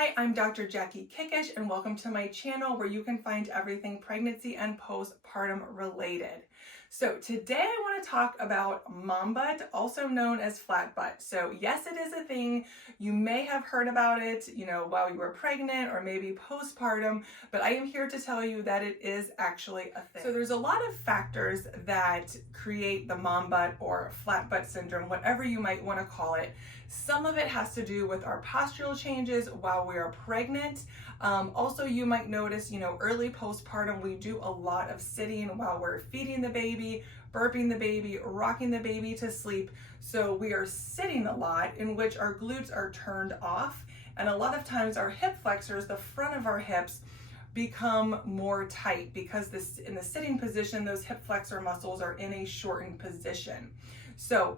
Hi, I'm Dr. Jackie Kickish, and welcome to my channel where you can find everything pregnancy and postpartum related. So today I want to talk about mom butt, also known as flat butt. So yes, it is a thing. You may have heard about it, while you were pregnant or maybe postpartum, but I am here to tell you that it is actually a thing. So there's a lot of factors that create the mom butt or flat butt syndrome, whatever you might want to call it. Some of it has to do with our postural changes while we are pregnant. Also, you might notice, early postpartum, we do a lot of sitting while we're feeding the baby, burping the baby, rocking the baby to sleep. So we are sitting a lot, in which our glutes are turned off. And a lot of times our hip flexors, the front of our hips, become more tight because in the sitting position, those hip flexor muscles are in a shortened position. So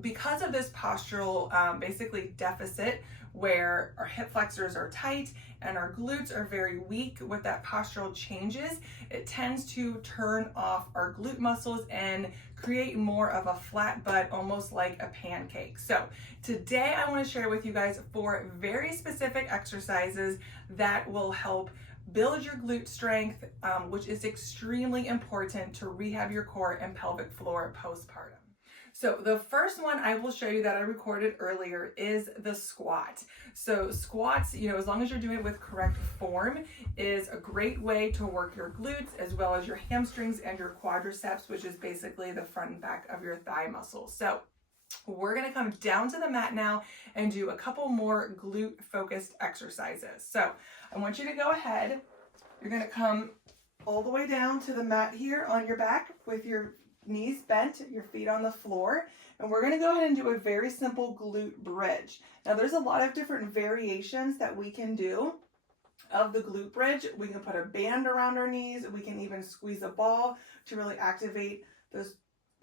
because of this postural basically deficit where our hip flexors are tight and our glutes are very weak with that postural changes, it tends to turn off our glute muscles and create more of a flat butt, almost like a pancake. So today I want to share with you guys 4 very specific exercises that will help build your glute strength, which is extremely important to rehab your core and pelvic floor postpartum. So the first one I will show you that I recorded earlier is the squat. So squats, as long as you're doing it with correct form, is a great way to work your glutes as well as your hamstrings and your quadriceps, which is basically the front and back of your thigh muscles. So we're gonna come down to the mat now and do a couple more glute focused exercises. So I want you to go ahead. You're gonna come all the way down to the mat here on your back with your knees bent, your feet on the floor, and we're going to go ahead and do a very simple glute bridge. Now there's a lot of different variations that we can do of the glute bridge. We can put a band around our knees, we can even squeeze a ball to really activate those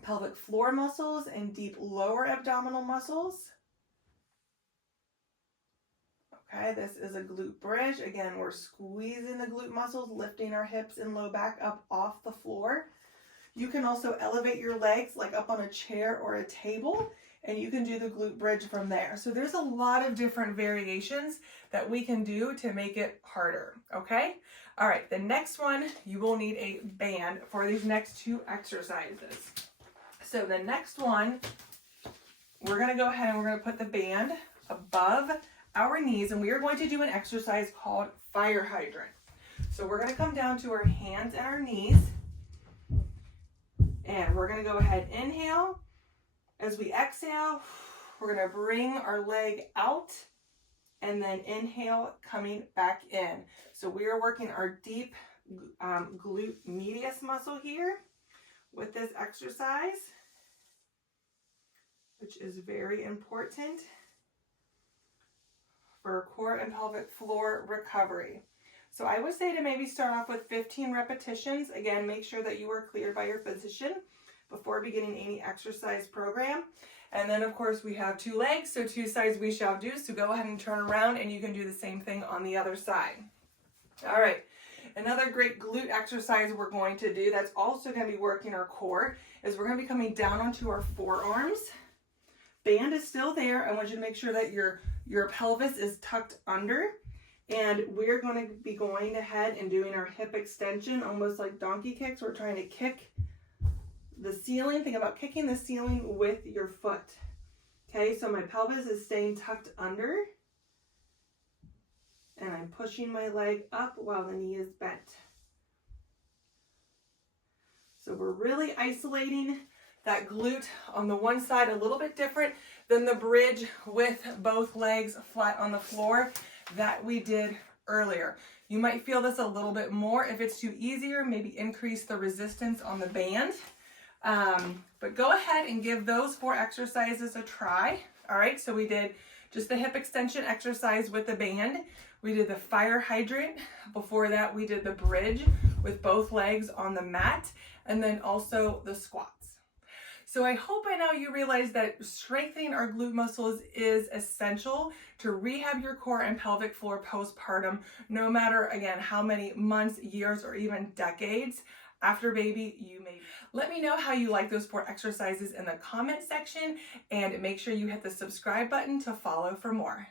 pelvic floor muscles and deep lower abdominal muscles. Okay, this is a glute bridge. Again, we're squeezing the glute muscles, lifting our hips and low back up off the floor. You can also elevate your legs like up on a chair or a table, and you can do the glute bridge from there. So there's a lot of different variations that we can do to make it harder, okay? All right, the next one, you will need a band for these next 2 exercises. So the next one, we're gonna go ahead and we're gonna put the band above our knees, and we are going to do an exercise called fire hydrant. So we're gonna come down to our hands and our knees, and we're going to go ahead, inhale. As we exhale, we're going to bring our leg out and then inhale, coming back in. So we are working our deep glute medius muscle here with this exercise, which is very important for core and pelvic floor recovery. So I would say to maybe start off with 15 repetitions. Again, make sure that you are cleared by your physician before beginning any exercise program. And then of course we have 2 legs, so 2 sides we shall do. So go ahead and turn around and you can do the same thing on the other side. All right, another great glute exercise we're going to do that's also going to be working our core is we're going to be coming down onto our forearms. Band is still there. I want you to make sure that your pelvis is tucked under. And we're going to be going ahead and doing our hip extension, almost like donkey kicks. We're trying to kick the ceiling. Think about kicking the ceiling with your foot. Okay, so my pelvis is staying tucked under. And I'm pushing my leg up while the knee is bent. So we're really isolating that glute on the one side, a little bit different than the bridge with both legs flat on the floor that we did earlier. You might feel this a little bit more. If it's too easier, maybe increase the resistance on the band. But go ahead and give those 4 exercises a try. All right, so we did just the hip extension exercise with the band. We did the fire hydrant. Before that, we did the bridge with both legs on the mat, and then also the squats. So I hope by now you realize that strengthening our glute muscles is essential to rehab your core and pelvic floor postpartum, no matter, again, how many months, years, or even decades after baby you may. Let me know how you like those 4 exercises in the comment section, and make sure you hit the subscribe button to follow for more.